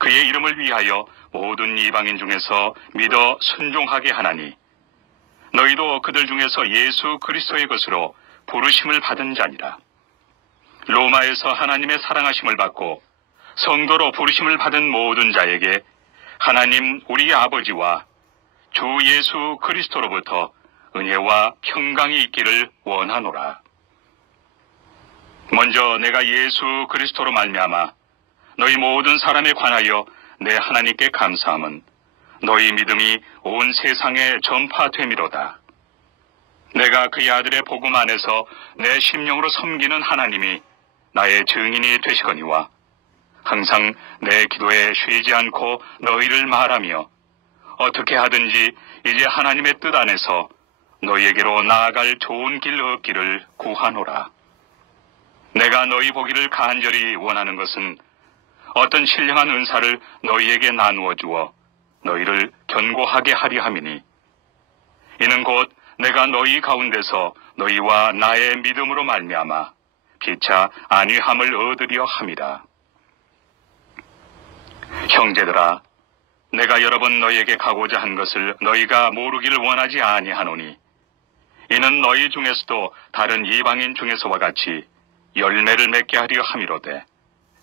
그의 이름을 위하여 모든 이방인 중에서 믿어 순종하게 하나니 너희도 그들 중에서 예수 그리스도의 것으로 부르심을 받은 자니라. 로마에서 하나님의 사랑하심을 받고 성도로 부르심을 받은 모든 자에게 하나님 우리 아버지와 주 예수 그리스도로부터 은혜와 평강이 있기를 원하노라. 먼저 내가 예수 그리스도로 말미암아 너희 모든 사람에 관하여 내 하나님께 감사함은 너희 믿음이 온 세상에 전파됨이로다. 내가 그의 아들의 복음 안에서 내 심령으로 섬기는 하나님이 나의 증인이 되시거니와 항상 내 기도에 쉬지 않고 너희를 말하며 어떻게 하든지 이제 하나님의 뜻 안에서 너희에게로 나아갈 좋은 길 얻기를 구하노라. 내가 너희 보기를 간절히 원하는 것은 어떤 신령한 은사를 너희에게 나누어 주어 너희를 견고하게 하려 함이니 이는 곧 내가 너희 가운데서 너희와 나의 믿음으로 말미암아 피차 안위함을 얻으려 함이라. 형제들아, 내가 여러 번 너희에게 가고자 한 것을 너희가 모르기를 원하지 아니하노니 이는 너희 중에서도 다른 이방인 중에서와 같이 열매를 맺게 하려 함이로되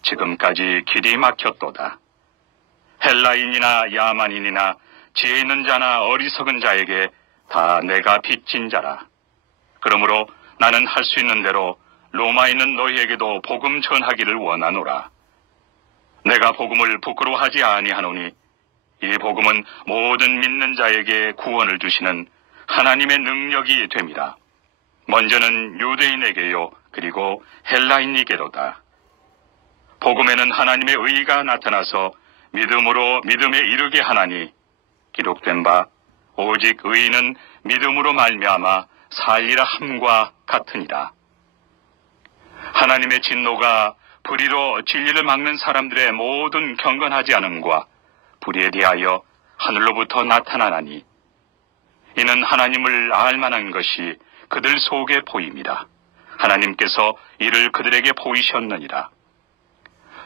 지금까지 길이 막혔도다. 헬라인이나 야만인이나 지혜 있는 자나 어리석은 자에게 다 내가 빚진 자라. 그러므로 나는 할 수 있는 대로 로마에 있는 너희에게도 복음 전하기를 원하노라. 내가 복음을 부끄러워하지 아니하노니 이 복음은 모든 믿는 자에게 구원을 주시는 하나님의 능력이 됨이라. 먼저는 유대인에게요 그리고 헬라인에게로다. 복음에는 하나님의 의가 나타나서 믿음으로 믿음에 이르게 하나니 기록된 바 오직 의인은 믿음으로 말미암아 살리라 함과 같으니라. 하나님의 진노가 불의로 진리를 막는 사람들의 모든 경건하지 않음과 불의에 대하여 하늘로부터 나타나나니 이는 하나님을 알만한 것이 그들 속에 보임이라. 하나님께서 이를 그들에게 보이셨느니라.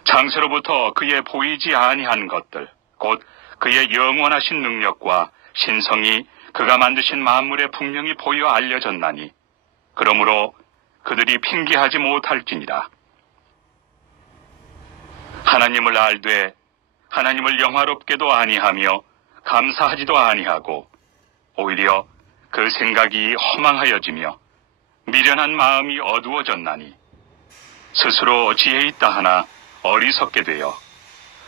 장세로부터 그의 보이지 아니한 것들 곧 그의 영원하신 능력과 신성이 그가 만드신 만물에 분명히 보여 알려졌나니 그러므로 그들이 핑계하지 못할지니라. 하나님을 알되 하나님을 영화롭게도 아니하며 감사하지도 아니하고 오히려 그 생각이 허망하여지며 미련한 마음이 어두워졌나니 스스로 지혜 있다 하나 어리석게 되어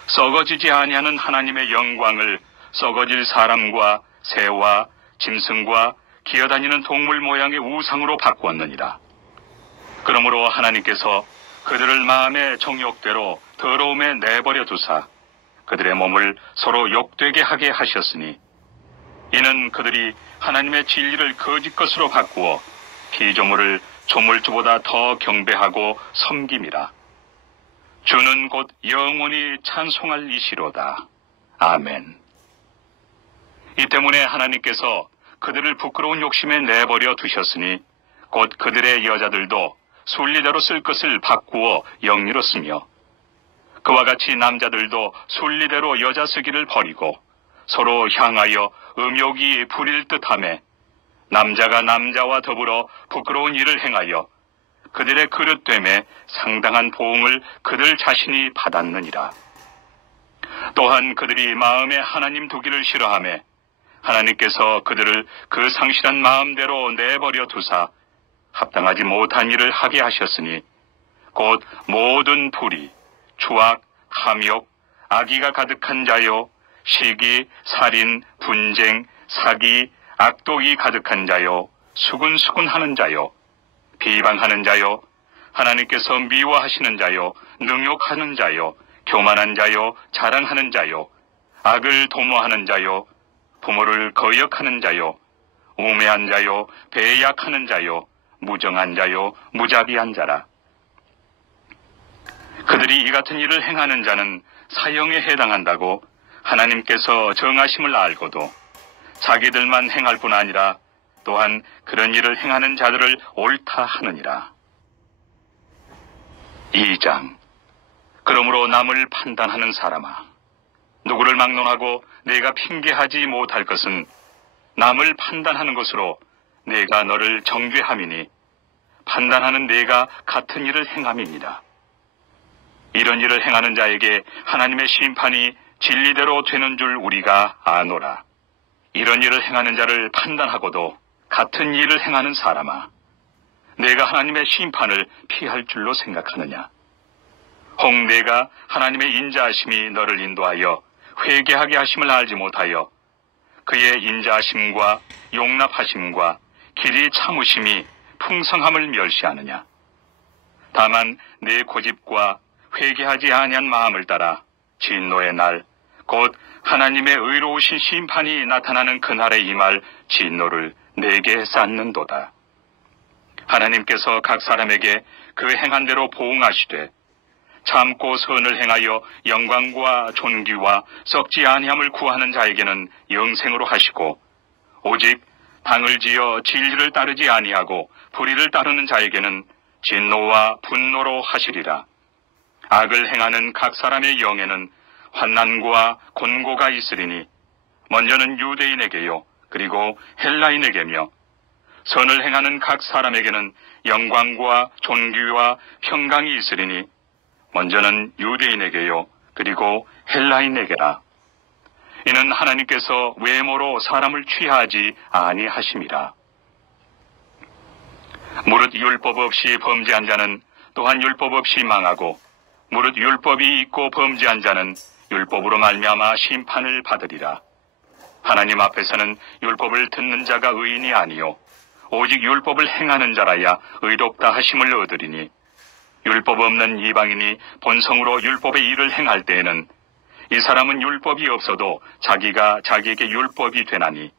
썩어지지 아니하는 하나님의 영광을 썩어질 사람과 새와 짐승과 기어다니는 동물 모양의 우상으로 바꾸었느니라. 그러므로 하나님께서 그들을 마음의 정욕대로 더러움에 내버려 두사 그들의 몸을 서로 욕되게 하게 하셨으니 이는 그들이 하나님의 진리를 거짓 것으로 바꾸어 피조물을 조물주보다 더 경배하고 섬김이라. 주는 곧 영원히 찬송할 이시로다. 아멘. 이 때문에 하나님께서 그들을 부끄러운 욕심에 내버려 두셨으니 곧 그들의 여자들도 순리대로 쓸 것을 바꾸어 영리로 쓰며 그와 같이 남자들도 순리대로 여자 쓰기를 버리고 서로 향하여 음욕이 부릴 듯하며 남자가 남자와 더불어 부끄러운 일을 행하여 그들의 그릇됨에 상당한 보응을 그들 자신이 받았느니라. 또한 그들이 마음에 하나님 두기를 싫어하며 하나님께서 그들을 그 상실한 마음대로 내버려 두사 합당하지 못한 일을 하게 하셨으니 곧 모든 불의, 추악, 함욕, 악의가 가득한 자요, 시기, 살인, 분쟁, 사기, 악독이 가득한 자요, 수군수군하는 자요, 비방하는 자요, 하나님께서 미워하시는 자요, 능욕하는 자요, 교만한 자요, 자랑하는 자요, 악을 도모하는 자요, 부모를 거역하는 자요, 우매한 자요, 배약하는 자요, 무정한 자요, 무자비한 자라. 그들이 이 같은 일을 행하는 자는 사형에 해당한다고 하나님께서 정하심을 알고도 자기들만 행할 뿐 아니라 또한 그런 일을 행하는 자들을 옳다 하느니라. 2장. 그러므로 남을 판단하는 사람아, 누구를 막론하고 내가 핑계하지 못할 것은 남을 판단하는 것으로 내가 너를 정죄함이니 판단하는 내가 같은 일을 행함입니다. 이런 일을 행하는 자에게 하나님의 심판이 진리대로 되는 줄 우리가 아노라. 이런 일을 행하는 자를 판단하고도 같은 일을 행하는 사람아, 내가 하나님의 심판을 피할 줄로 생각하느냐? 혹 내가 하나님의 인자하심이 너를 인도하여 회개하게 하심을 알지 못하여 그의 인자하심과 용납하심과 길이 참으심이 풍성함을 멸시하느냐? 다만 내 고집과 회개하지 아니한 마음을 따라 진노의 날, 곧 하나님의 의로우신 심판이 나타나는 그날에 임할 진노를 내게 쌓는도다. 하나님께서 각 사람에게 그 행한 대로 보응하시되 참고 선을 행하여 영광과 존귀와 썩지 아니함을 구하는 자에게는 영생으로 하시고, 오직 당을 지어 진리를 따르지 아니하고 불의를 따르는 자에게는 진노와 분노로 하시리라. 악을 행하는 각 사람의 영에는 환난과 곤고가 있으리니 먼저는 유대인에게요 그리고 헬라인에게며, 선을 행하는 각 사람에게는 영광과 존귀와 평강이 있으리니 먼저는 유대인에게요 그리고 헬라인에게라. 이는 하나님께서 외모로 사람을 취하지 아니하심이라. 무릇 율법 없이 범죄한 자는 또한 율법 없이 망하고, 무릇 율법이 있고 범죄한 자는 율법으로 말미암아 심판을 받으리라. 하나님 앞에서는 율법을 듣는 자가 의인이 아니요 오직 율법을 행하는 자라야 의롭다 하심을 얻으리니, 율법 없는 이방인이 본성으로 율법의 일을 행할 때에는 이 사람은 율법이 없어도 자기가 자기에게 율법이 되나니,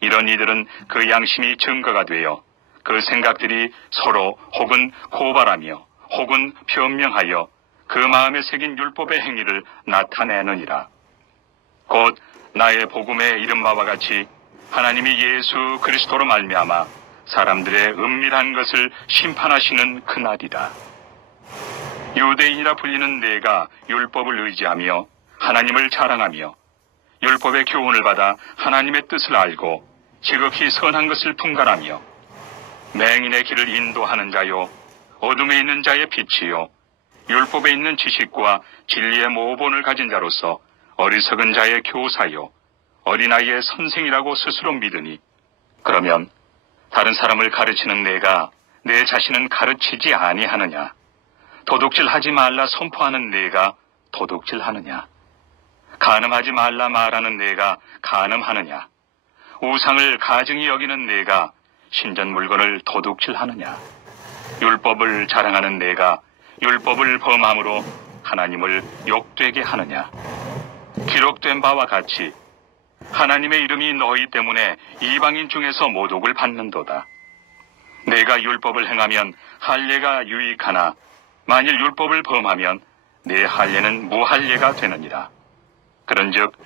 이런 이들은 그 양심이 증거가 되어 그 생각들이 서로 혹은 고발하며 혹은 변명하여 그 마음에 새긴 율법의 행위를 나타내느니라. 곧 나의 복음의 이른 바와 같이 하나님이 예수 그리스도로 말미암아 사람들의 은밀한 것을 심판하시는 그날이라. 유대인이라 불리는 내가 율법을 의지하며 하나님을 자랑하며 율법의 교훈을 받아 하나님의 뜻을 알고 지극히 선한 것을 분간하며 맹인의 길을 인도하는 자요 어둠에 있는 자의 빛이요 율법에 있는 지식과 진리의 모본을 가진 자로서 어리석은 자의 교사요 어린아이의 선생이라고 스스로 믿으니, 그러면 다른 사람을 가르치는 내가 내 자신은 가르치지 아니하느냐? 도둑질하지 말라 선포하는 내가 도둑질하느냐? 간음하지 말라 말하는 내가 간음하느냐? 우상을 가증히 여기는 내가 신전 물건을 도둑질하느냐? 율법을 자랑하는 내가 율법을 범함으로 하나님을 욕되게 하느냐? 기록된 바와 같이 하나님의 이름이 너희 때문에 이방인 중에서 모독을 받는도다. 내가 율법을 행하면 할례가 유익하나 만일 율법을 범하면 내 할례는 무할례가 되느니라. 그런즉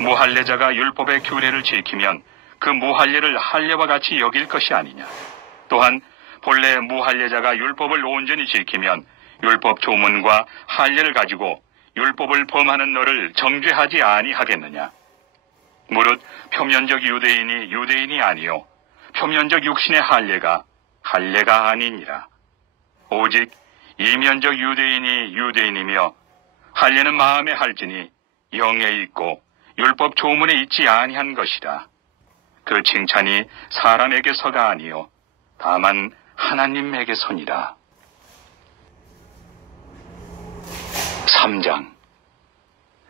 무할례자가 율법의 규례를 지키면 그 무할례를 할례와 같이 여길 것이 아니냐. 또한 본래 무할례자가 율법을 온전히 지키면 율법 조문과 할례를 가지고 율법을 범하는 너를 정죄하지 아니하겠느냐. 무릇 표면적 유대인이 유대인이 아니요 표면적 육신의 할례가 할례가 아니니라. 오직 이면적 유대인이 유대인이며 할례는 마음에 할지니 영에 있고 율법 조문에 있지 아니한 것이라. 그 칭찬이 사람에게서가 아니요 다만 하나님에게서니라. 3장.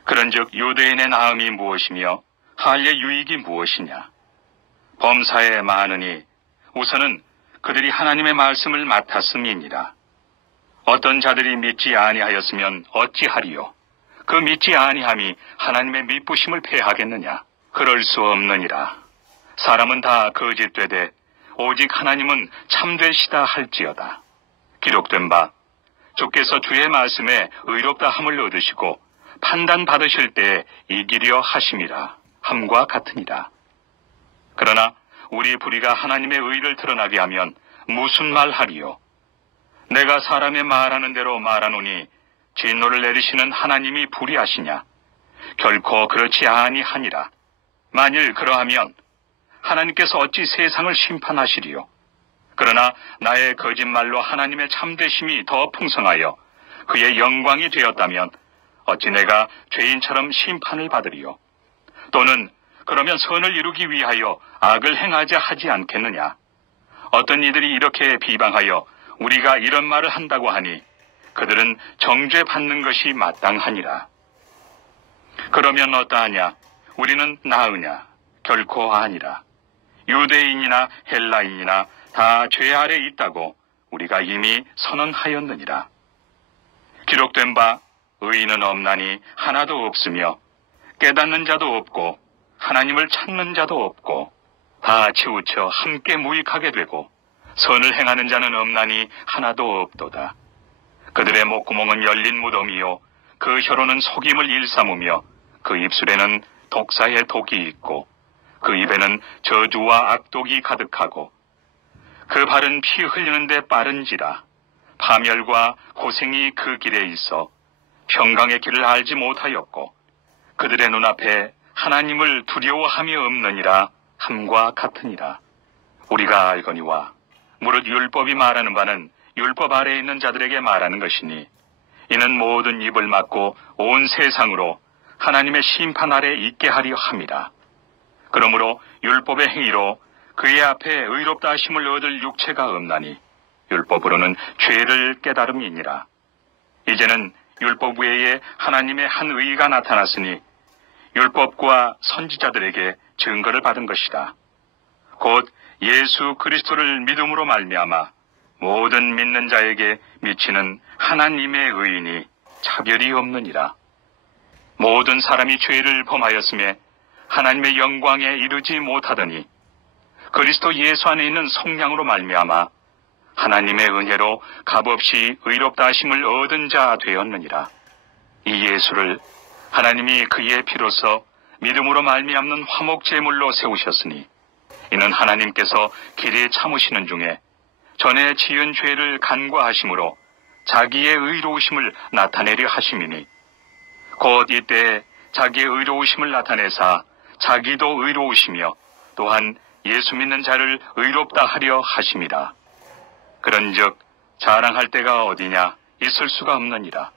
그런즉 유대인의 나음이 무엇이며 할례 유익이 무엇이냐? 범사에 많으니 우선은 그들이 하나님의 말씀을 맡았음이니라. 어떤 자들이 믿지 아니하였으면 어찌하리요? 그 믿지 아니함이 하나님의 믿부심을 패하겠느냐? 그럴 수 없느니라. 사람은 다 거짓되되 오직 하나님은 참되시다 할지어다. 기록된 바 주께서 주의 말씀에 의롭다 함을 얻으시고 판단 받으실 때에 이기려 하심이라 함과 같으니라. 그러나 우리 불의가 하나님의 의를 드러나게 하면 무슨 말 하리요? 내가 사람의 말하는 대로 말하노니 진노를 내리시는 하나님이 불의하시냐? 결코 그렇지 아니하니라. 만일 그러하면 하나님께서 어찌 세상을 심판하시리요? 그러나 나의 거짓말로 하나님의 참되심이 더 풍성하여 그의 영광이 되었다면 어찌 내가 죄인처럼 심판을 받으리요? 또는 그러면 선을 이루기 위하여 악을 행하자 하지 않겠느냐? 어떤 이들이 이렇게 비방하여 우리가 이런 말을 한다고 하니 그들은 정죄받는 것이 마땅하니라. 그러면 어떠하냐? 우리는 나으냐? 결코 아니라. 유대인이나 헬라인이나 다 죄 아래 있다고 우리가 이미 선언하였느니라. 기록된 바 의인은 없나니 하나도 없으며 깨닫는 자도 없고 하나님을 찾는 자도 없고 다 치우쳐 함께 무익하게 되고 선을 행하는 자는 없나니 하나도 없도다. 그들의 목구멍은 열린 무덤이요 그 혀로는 속임을 일삼으며 그 입술에는 독사의 독이 있고 그 입에는 저주와 악독이 가득하고 그 발은 피 흘리는데 빠른지라. 파멸과 고생이 그 길에 있어 평강의 길을 알지 못하였고 그들의 눈앞에 하나님을 두려워함이 없느니라 함과 같으니라. 우리가 알거니와 무릇 율법이 말하는 바는 율법 아래에 있는 자들에게 말하는 것이니 이는 모든 입을 막고 온 세상으로 하나님의 심판 아래 있게 하려 함이라. 그러므로 율법의 행위로 그의 앞에 의롭다 하심을 얻을 육체가 없나니 율법으로는 죄를 깨달음이니라. 이제는 율법 외에 하나님의 한 의가 나타났으니 율법과 선지자들에게 증거를 받은 것이다. 곧 예수 그리스도를 믿음으로 말미암아 모든 믿는 자에게 미치는 하나님의 의인이 차별이 없느니라. 모든 사람이 죄를 범하였음에 하나님의 영광에 이르지 못하더니 그리스도 예수 안에 있는 성령으로 말미암아 하나님의 은혜로 값없이 의롭다 하심을 얻은 자 되었느니라. 이 예수를 하나님이 그의 피로써 믿음으로 말미암는 화목 제물로 세우셨으니 이는 하나님께서 길에 참으시는 중에 전에 지은 죄를 간과하심으로 자기의 의로우심을 나타내려 하심이니 곧 이때 자기의 의로우심을 나타내사 자기도 의로우시며 또한 예수 믿는 자를 의롭다 하려 하심이라. 그런즉 자랑할 때가 어디냐? 있을 수가 없느니라.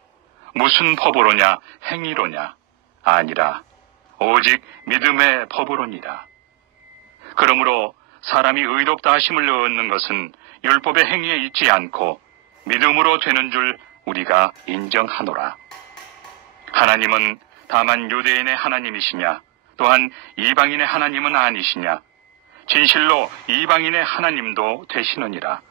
무슨 법으로냐? 행위로냐? 아니라 오직 믿음의 법으로니라. 그러므로 사람이 의롭다 하심을 얻는 것은 율법의 행위에 있지 않고 믿음으로 되는 줄 우리가 인정하노라. 하나님은 다만 유대인의 하나님이시냐? 또한 이방인의 하나님은 아니시냐? 진실로 이방인의 하나님도 되시느니라.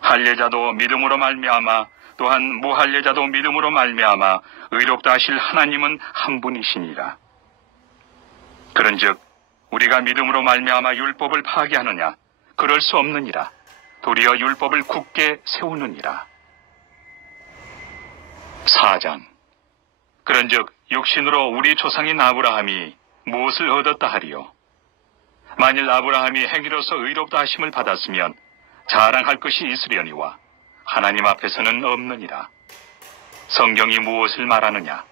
할례자도 믿음으로 말미암아 또한 무할례자도 믿음으로 말미암아 의롭다 하실 하나님은 한 분이시니라. 그런즉 우리가 믿음으로 말미암아 율법을 파괴하느냐? 그럴 수 없느니라. 도리어 율법을 굳게 세우느니라. 4장. 그런즉 육신으로 우리 조상인 아브라함이 무엇을 얻었다 하리요? 만일 아브라함이 행위로서 의롭다 하심을 받았으면 자랑할 것이 있으려니와 하나님 앞에서는 없느니라. 성경이 무엇을 말하느냐?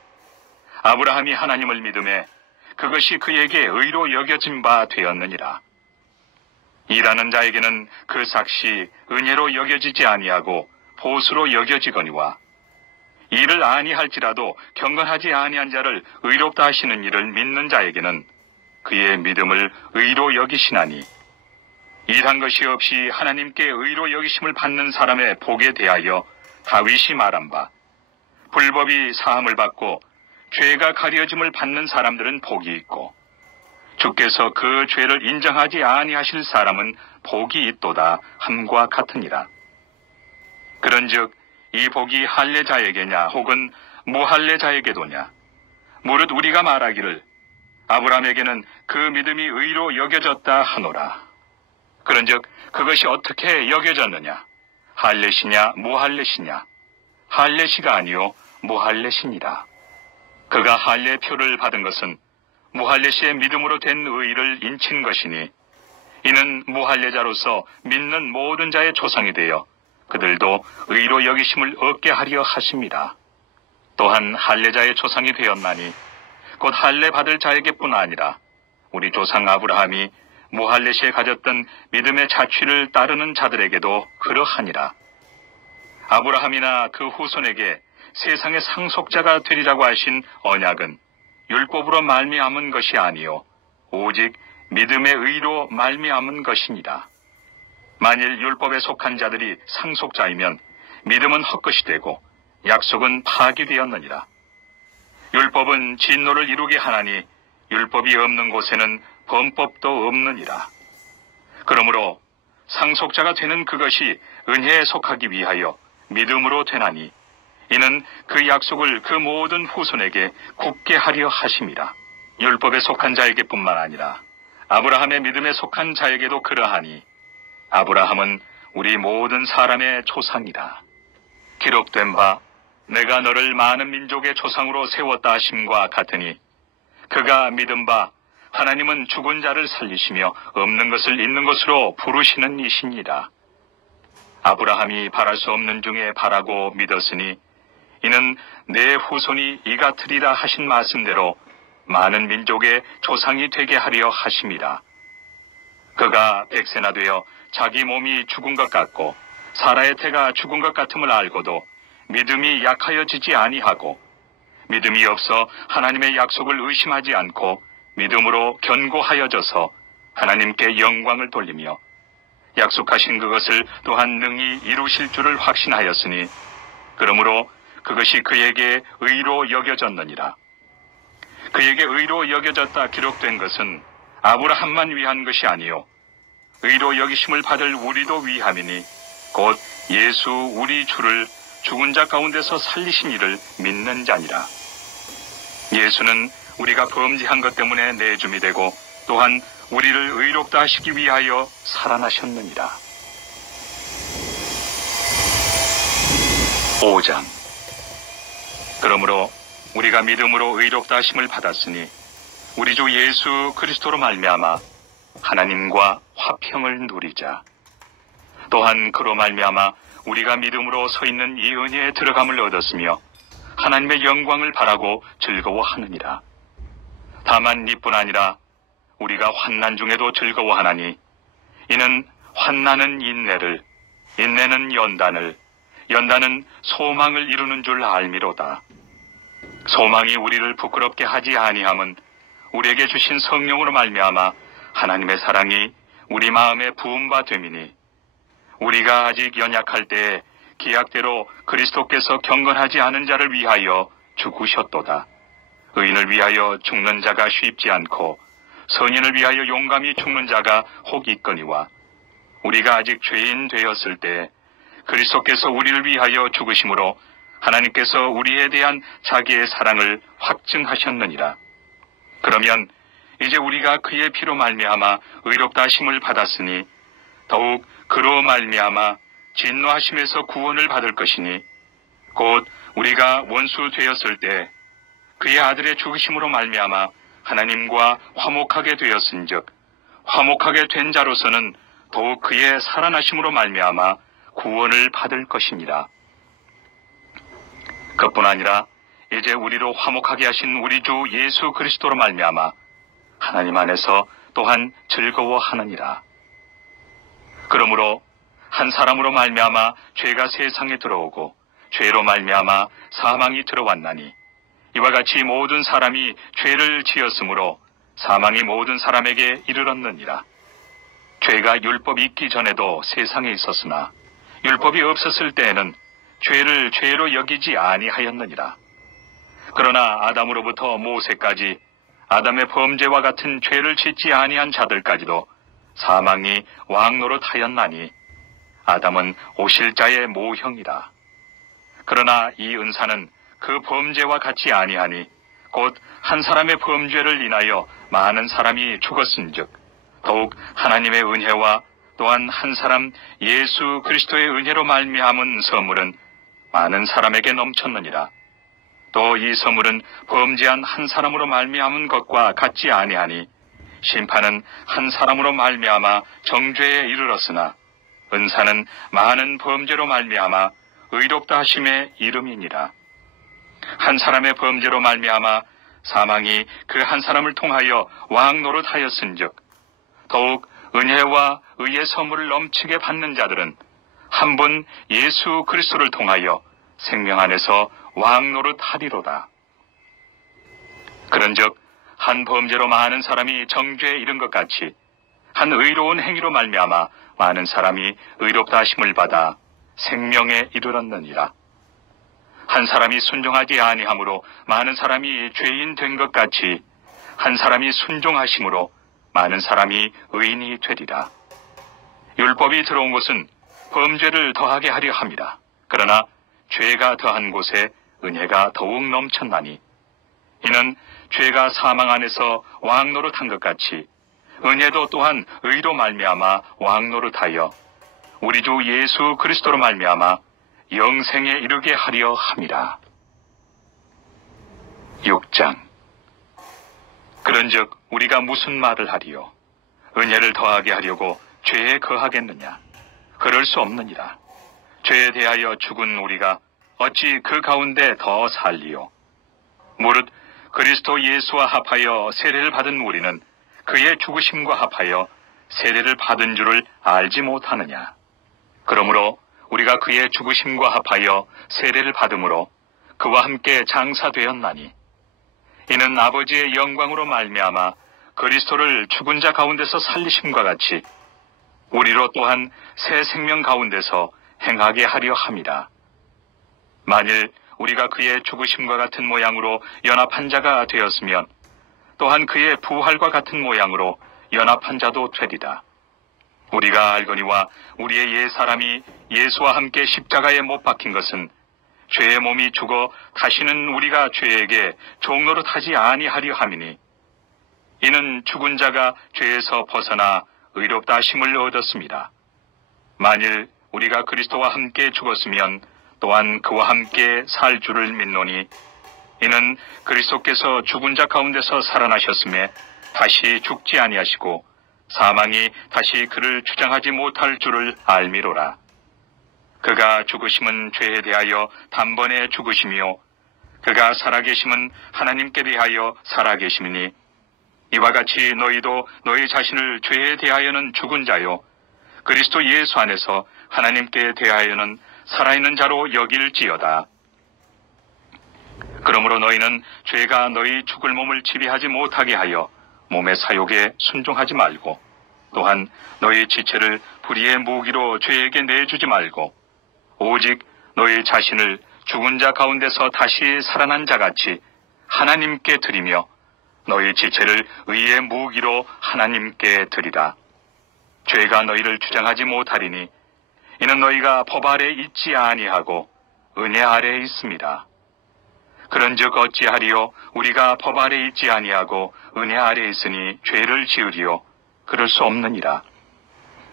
아브라함이 하나님을 믿음에 그것이 그에게 의로 여겨진 바 되었느니라. 일하는 자에게는 그 삭시 은혜로 여겨지지 아니하고 보수로 여겨지거니와 일을 아니할지라도 경건하지 아니한 자를 의롭다 하시는 이를 믿는 자에게는 그의 믿음을 의로 여기시나니 일한 것이 없이 하나님께 의로 여기심을 받는 사람의 복에 대하여 다윗이 말한 바 불법이 사함을 받고 죄가 가려짐을 받는 사람들은 복이 있고 주께서 그 죄를 인정하지 아니하실 사람은 복이 있도다 함과 같으니라. 그런즉 이 복이 할례자에게냐 혹은 무할례자에게도냐? 무릇 우리가 말하기를 아브라함에게는 그 믿음이 의로 여겨졌다 하노라. 그런즉 그것이 어떻게 여겨졌느냐? 할례시냐 무할례시냐? 할례시가 아니요 무할례시니라. 그가 할례 표를 받은 것은 무할례시의 믿음으로 된 의를 인친 것이니 이는 무할례자로서 믿는 모든 자의 조상이 되어 그들도 의로 여기심을 얻게 하려 하심이라. 또한 할례자의 조상이 되었나니 곧 할례 받을 자에게뿐 아니라 우리 조상 아브라함이 무할례 시에 가졌던 믿음의 자취를 따르는 자들에게도 그러하니라. 아브라함이나 그 후손에게 세상의 상속자가 되리라고 하신 언약은 율법으로 말미암은 것이 아니요 오직 믿음의 의로 말미암은 것이니라. 만일 율법에 속한 자들이 상속자이면 믿음은 헛것이 되고 약속은 파기되었느니라. 율법은 진노를 이루게 하나니 율법이 없는 곳에는 범법도 없느니라. 그러므로 상속자가 되는 그것이 은혜에 속하기 위하여 믿음으로 되나니 이는 그 약속을 그 모든 후손에게 굳게 하려 하심이라. 율법에 속한 자에게뿐만 아니라 아브라함의 믿음에 속한 자에게도 그러하니 아브라함은 우리 모든 사람의 조상이라. 기록된 바 내가 너를 많은 민족의 조상으로 세웠다 하심과 같으니 그가 믿은 바 하나님은 죽은 자를 살리시며 없는 것을 있는 것으로 부르시는 이시니라. 아브라함이 바랄 수 없는 중에 바라고 믿었으니 이는 내 후손이 이 같으리라 하신 말씀대로 많은 민족의 조상이 되게 하려 하심이라. 그가 백세나 되어 자기 몸이 죽은 것 같고 사라의 태가 죽은 것 같음을 알고도 믿음이 약하여지지 아니하고 믿음이 없어 하나님의 약속을 의심하지 않고 믿음으로 견고하여져서 하나님께 영광을 돌리며 약속하신 그것을 또한 능히 이루실 줄을 확신하였으니 그러므로 그것이 그에게 의로 여겨졌느니라. 그에게 의로 여겨졌다 기록된 것은 아브라함만 위한 것이 아니요 의로 여기심을 받을 우리도 위함이니 곧 예수 우리 주를 죽은 자 가운데서 살리신 이를 믿는 자니라. 예수는 우리가 범죄한 것 때문에 내줌이 되고 또한 우리를 의롭다 하시기 위하여 살아나셨느니라. 5장. 그러므로 우리가 믿음으로 의롭다 하심을 받았으니 우리 주 예수 그리스도로 말미암아 하나님과 화평을 누리자. 또한 그로 말미암아 우리가 믿음으로 서 있는 이 은혜에 들어감을 얻었으며 하나님의 영광을 바라고 즐거워하느니라. 다만 이뿐 아니라 우리가 환난 중에도 즐거워하나니 이는 환난은 인내를, 인내는 연단을, 연단은 소망을 이루는 줄 알미로다. 소망이 우리를 부끄럽게 하지 아니함은 우리에게 주신 성령으로 말미암아 하나님의 사랑이 우리 마음에 부음바 됨이니 우리가 아직 연약할 때에 기약대로 그리스도께서 경건하지 않은 자를 위하여 죽으셨도다. 의인을 위하여 죽는 자가 쉽지 않고 선인을 위하여 용감히 죽는 자가 혹 있거니와 우리가 아직 죄인 되었을 때 그리스도께서 우리를 위하여 죽으심으로 하나님께서 우리에 대한 자기의 사랑을 확증하셨느니라. 그러면 이제 우리가 그의 피로 말미암아 의롭다 하심을 받았으니 더욱 그로 말미암아 진노하심에서 구원을 받을 것이니 곧 우리가 원수 되었을 때 그의 아들의 죽으심으로 말미암아 하나님과 화목하게 되었은즉 화목하게 된 자로서는 더욱 그의 살아나심으로 말미암아 구원을 받을 것입니다. 그뿐 아니라 이제 우리로 화목하게 하신 우리 주 예수 그리스도로 말미암아 하나님 안에서 또한 즐거워하느니라. 그러므로 한 사람으로 말미암아 죄가 세상에 들어오고 죄로 말미암아 사망이 들어왔나니 이와 같이 모든 사람이 죄를 지었으므로 사망이 모든 사람에게 이르렀느니라. 죄가 율법이 있기 전에도 세상에 있었으나 율법이 없었을 때에는 죄를 죄로 여기지 아니하였느니라. 그러나 아담으로부터 모세까지 아담의 범죄와 같은 죄를 짓지 아니한 자들까지도 사망이 왕노릇하였나니 아담은 오실 자의 모형이라. 그러나 이 은사는 그 범죄와 같이 아니하니 곧 한 사람의 범죄를 인하여 많은 사람이 죽었은즉 더욱 하나님의 은혜와 또한 한 사람 예수 그리스도의 은혜로 말미암은 선물은 많은 사람에게 넘쳤느니라. 또 이 선물은 범죄한 한 사람으로 말미암은 것과 같지 아니하니 심판은 한 사람으로 말미암아 정죄에 이르렀으나 은사는 많은 범죄로 말미암아 의롭다 하심의 이름이니라. 한 사람의 범죄로 말미암아 사망이 그 한 사람을 통하여 왕 노릇하였은즉 더욱 은혜와 의의 선물을 넘치게 받는 자들은 한 분 예수 그리스도를 통하여 생명 안에서 왕 노릇하리로다. 그런즉 한 범죄로 많은 사람이 정죄에 이른 것 같이 한 의로운 행위로 말미암아 많은 사람이 의롭다 하심을 받아 생명에 이르렀느니라. 한 사람이 순종하지 아니함으로 많은 사람이 죄인 된 것 같이 한 사람이 순종하심으로 많은 사람이 의인이 되리라. 율법이 들어온 곳은 범죄를 더하게 하려 함이라. 그러나 죄가 더한 곳에 은혜가 더욱 넘쳤나니 이는 죄가 사망 안에서 왕 노릇한 것 같이 은혜도 또한 의로 말미암아 왕 노릇하여 우리 주 예수 그리스도로 말미암아 영생에 이르게 하려 함이라. 6장. 그런즉 우리가 무슨 말을 하리요? 은혜를 더하게 하려고 죄에 거하겠느냐? 그럴 수 없느니라. 죄에 대하여 죽은 우리가 어찌 그 가운데 더 살리요? 무릇 그리스도 예수와 합하여 세례를 받은 우리는 그의 죽으심과 합하여 세례를 받은 줄을 알지 못하느냐? 그러므로 우리가 그의 죽으심과 합하여 세례를 받음으로 그와 함께 장사되었나니 이는 아버지의 영광으로 말미암아 그리스도를 죽은 자 가운데서 살리심과 같이 우리로 또한 새 생명 가운데서 행하게 하려 함이라. 만일 우리가 그의 죽으심과 같은 모양으로 연합한 자가 되었으면 또한 그의 부활과 같은 모양으로 연합한 자도 되리라. 우리가 알거니와 우리의 옛 사람이 예수와 함께 십자가에 못 박힌 것은 죄의 몸이 죽어 다시는 우리가 죄에게 종노릇하지 아니하려 함이니 이는 죽은 자가 죄에서 벗어나 의롭다 하심을 얻었습니다. 만일 우리가 그리스도와 함께 죽었으면 또한 그와 함께 살 줄을 믿노니 이는 그리스도께서 죽은 자 가운데서 살아나셨음에 다시 죽지 아니하시고 사망이 다시 그를 주장하지 못할 줄을 알미로라. 그가 죽으심은 죄에 대하여 단번에 죽으심이요 그가 살아계심은 하나님께 대하여 살아계심이니 이와 같이 너희도 너희 자신을 죄에 대하여는 죽은 자요 그리스도 예수 안에서 하나님께 대하여는 살아있는 자로 여길지어다. 그러므로 너희는 죄가 너희 죽을 몸을 지배하지 못하게 하여 몸의 사욕에 순종하지 말고 또한 너희 지체를 불의의 무기로 죄에게 내주지 말고 오직 너희 자신을 죽은 자 가운데서 다시 살아난 자같이 하나님께 드리며 너희 지체를 의의 무기로 하나님께 드리라. 죄가 너희를 주장하지 못하리니 이는 너희가 법 아래 있지 아니하고 은혜 아래에 있습니다. 그런즉 어찌하리요? 우리가 법 아래 있지 아니하고 은혜 아래에 있으니 죄를 지으리요? 그럴 수 없느니라.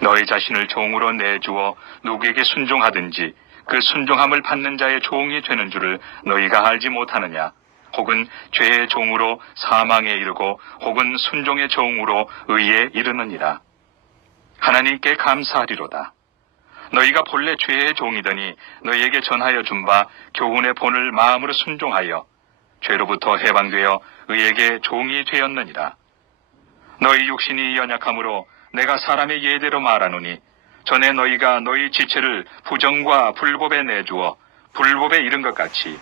너희 자신을 종으로 내주어 누구에게 순종하든지 그 순종함을 받는 자의 종이 되는 줄을 너희가 알지 못하느냐? 혹은 죄의 종으로 사망에 이르고 혹은 순종의 종으로 의에 이르느니라. 하나님께 감사하리로다. 너희가 본래 죄의 종이더니 너희에게 전하여 준 바 교훈의 본을 마음으로 순종하여 죄로부터 해방되어 의에게 종이 되었느니라. 너희 육신이 연약함으로 내가 사람의 예대로 말하노니 전에 너희가 너희 지체를 부정과 불법에 내주어 불법에 이른 것 같이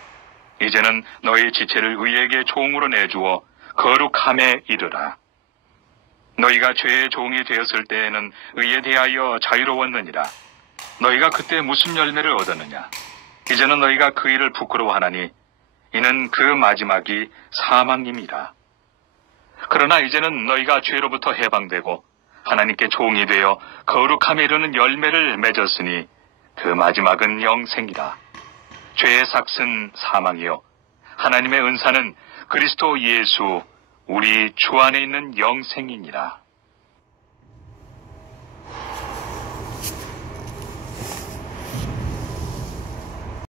이제는 너희 지체를 의에게 종으로 내주어 거룩함에 이르라. 너희가 죄의 종이 되었을 때에는 의에 대하여 자유로웠느니라. 너희가 그때 무슨 열매를 얻었느냐? 이제는 너희가 그 일을 부끄러워하나니 이는 그 마지막이 사망임이라. 그러나 이제는 너희가 죄로부터 해방되고 하나님께 종이 되어 거룩함에 이르는 열매를 맺었으니 그 마지막은 영생이라. 죄의 삭은 사망이요 하나님의 은사는 그리스도 예수 우리 주 안에 있는 영생이니라.